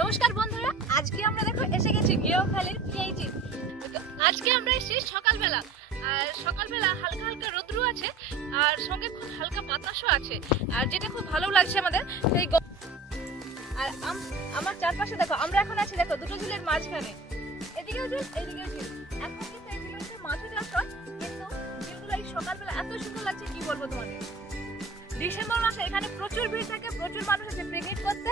নমস্কার বন্ধুরা, আজকে আমরা দেখো এসে গেছি গেওখালির পিএইচি। আজকে আমরা এসেছি সকালবেলা, আর সকালবেলা হালকা হালকা রোদ্রু আছে আর সঙ্গে খুব হালকা বাতাসও আছে, আর যেটা খুব ভালো লাগছে আমাদের। সেই আর আমার চারপাশে দেখো, আমরা এখন আছি দেখো দুটো ঝিলের মাঝখানে, এদিকেও ঝিল এইদিকেও ঝিল। এখন কিন্তু এই ঝিলের মাঝে চাষ হয়, কিন্তু ঝিলগুলো এই সকালবেলা এত সুন্দর লাগছে কি বলবো তোমাদের। ডিসেম্বর মাসে এখানে প্রচুর ভিড় থাকে, প্রচুর মানুষ আছে পিকনিক করতে।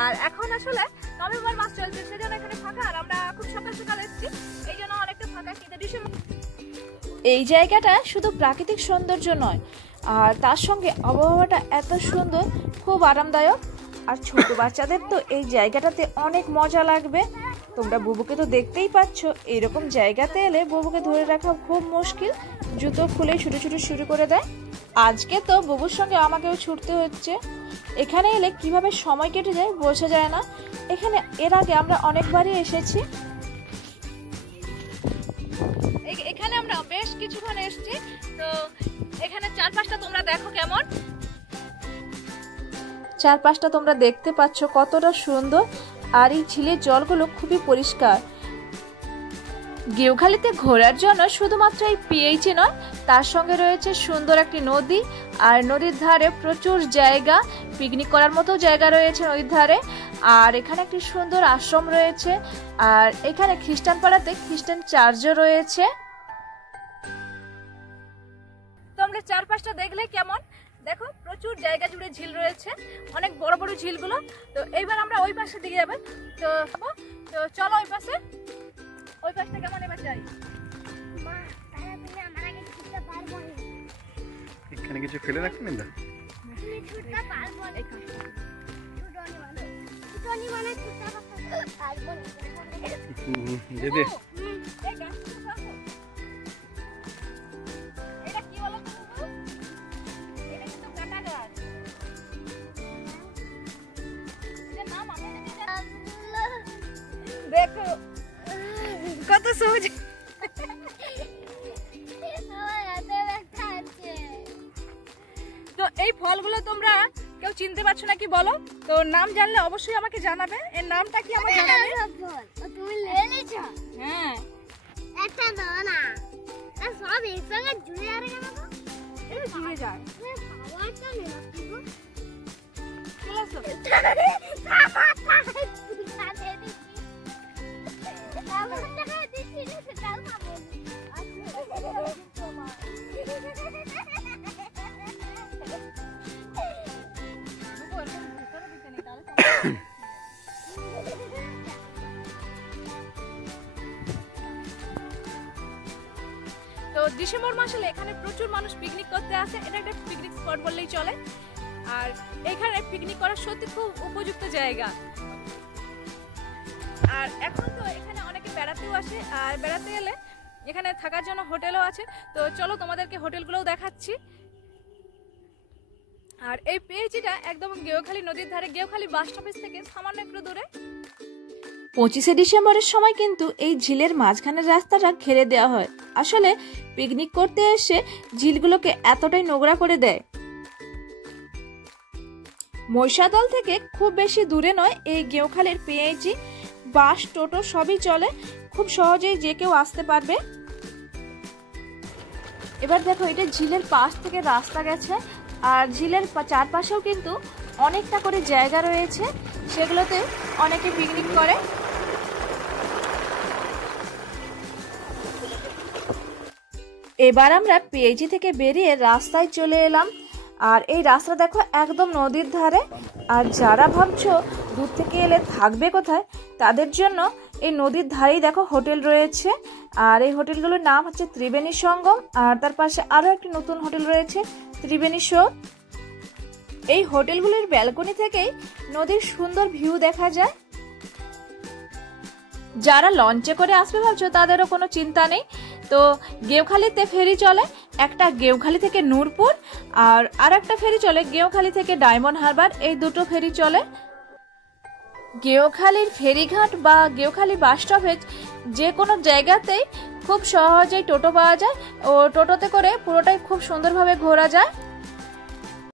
আর এখন আসলে নভেম্বর মাস চলছে, সেজন্য এখানে ফাঁকা, আর আমরা খুব সকাল সকাল এসেছি, এই জন্য অনেকটা ফাঁকা। কিন্তু ডিসেম্বর এই জায়গাটা শুধু প্রাকৃতিক সৌন্দর্য নয়, আর তার সঙ্গে আবহাওয়াটা এত সুন্দর, খুব আরামদায়ক। আর ছোট বাচ্চাদের তো এই জায়গাটাতে অনেক মজা লাগবে। তোমরা বুবুকে তো দেখতেই পাচ্ছ, এইরকম জায়গাতে এলে বুবুকে ধরে রাখা খুব মুশকিল, জুতো খুলে ছুটে ছুটে শুরু করে দেয়। আজকে তো বুবুর সঙ্গে আমাকেও ছুটতে হচ্ছে। এখানে এলে কিভাবে সময় কেটে যায় বোঝা যায় না। এখানে এর আগে আমরা অনেকবারই এসেছি। এখানে আমরা বেশ কিছুক্ষণ এসেছি। তো এখানে চারপাশটা তোমরা দেখো কেমন, চারপাশটা তোমরা দেখতে পাচ্ছ কতটা সুন্দর, আর এই ঝিলের জলগুলো খুবই পরিষ্কার। গেওখালিতে ঘোরার জন্য শুধুমাত্র এই পিএইচি নয়, তার সঙ্গে রয়েছে সুন্দর একটি নদী, আর নদীর ধারে প্রচুর জায়গা, পিকনিক করার মতো জায়গা রয়েছে নদীর ধারে। আর এখানে একটি সুন্দর আশ্রম রয়েছে, আর এখানে খ্রিস্টান পাড়াতে খ্রিস্টান চার্চও রয়েছে। তো আমরা চারপাশটা দেখলে কেমন দেখো, প্রচুর জায়গা জুড়ে ঝিল রয়েছে, অনেক বড় বড় ঝিলগুলো। তো এইবার আমরা ওই পাশের দিকে যাবো। তো চলো ওই পাশে, ওই পাশটা কেমন এবার যাই। এখানে কিছু ফেলে রাখছেন না? দিদি দেখো কত সহজ। তো এই ফলগুলো তোমরা কেউ চিনতে পারছো নাকি বলো? তো নাম জানলে অবশ্যই আমাকে জানাবে। এর নামটা কি আমাকে জানাবে। তুমি লেলেছ? হ্যাঁ, একটা দাও না, আর সব একসঙ্গে জুড়ে আর কেন তো? এই জুড়ে যায়। পাওয়ারটা নেই কি গো? চলো আসো। তো ডিসেম্বর মাসে এখানে প্রচুর মানুষ পিকনিক করতে আসে, এটা একটা পিকনিক স্পট বললেই চলে। আর এখানে পিকনিক করার সত্যি খুব উপযুক্ত জায়গা। আর এখন তো এখানে অনেকে বেড়াতেও আসে, আর বেড়াতে এলে এখানে থাকার জন্য হোটেলও আছে। তো চলো তোমাদেরকে হোটেলগুলোও দেখাচ্ছি। আর এই পিএইচিটা একদম গেওখালি নদীর ধারে, গেওখালি বাস স্টপেজ থেকে সামান্য একটু দূরে। 25শে ডিসেম্বরের সময় কিন্তু এই ঝিলের মাঝখানের রাস্তাটা ঘেরে দেওয়া হয়। আসলে পিকনিক করতে এসে ঝিলগুলোকে এতটাই নোংরা করে দেয়। মহিষাদল থেকে খুব বেশি দূরে নয় এই গেওখালির পিএইচি, বাস টোটো সবই চলে, খুব সহজেই যে কেউ আসতে পারবে। এবার দেখো, এটা ঝিলের পাশ থেকে রাস্তা গেছে, আর ঝিলের চারপাশেও কিন্তু অনেকটা করে জায়গা রয়েছে, সেগুলোতে অনেকে পিকনিক করে। এবার আমরা পিএইচি থেকে বেরিয়ে রাস্তায় চলে এলাম, আর এই রাস্তা দেখো একদম নদীর ধারে। আর যারা ভাবছো দূর থেকে এলে থাকবে কোথায়, তাদের জন্য এই নদীর ধারেই দেখো হোটেল রয়েছে। আর এই হোটেলগুলোর নাম হচ্ছে ত্রিবেণী সঙ্গম, আর তার পাশে আরো একটি নতুন হোটেল রয়েছে ত্রিবেণী শো। এই হোটেলগুলির ব্যালকনি থেকেই নদীর সুন্দর ভিউ দেখা যায়। যারা লঞ্চে করে আসবে ভাবছো, তাদেরও কোনো চিন্তা নেই। তো গেওখালিতে ফেরি চলে, একটা গেওখালি থেকে নূরপুর, আর একটা ফেরি চলে গেওখালি থেকে ডায়মন্ড হারবার। এই দুটো ফেরি চলে। গেওখালির ফেরিঘাট বা গেওখালি বাস স্টপেজ যে কোনো জায়গাতেই খুব সহজেই টোটো পাওয়া যায়, ও টোটোতে করে পুরোটাই খুব সুন্দরভাবে ঘোরা যায়।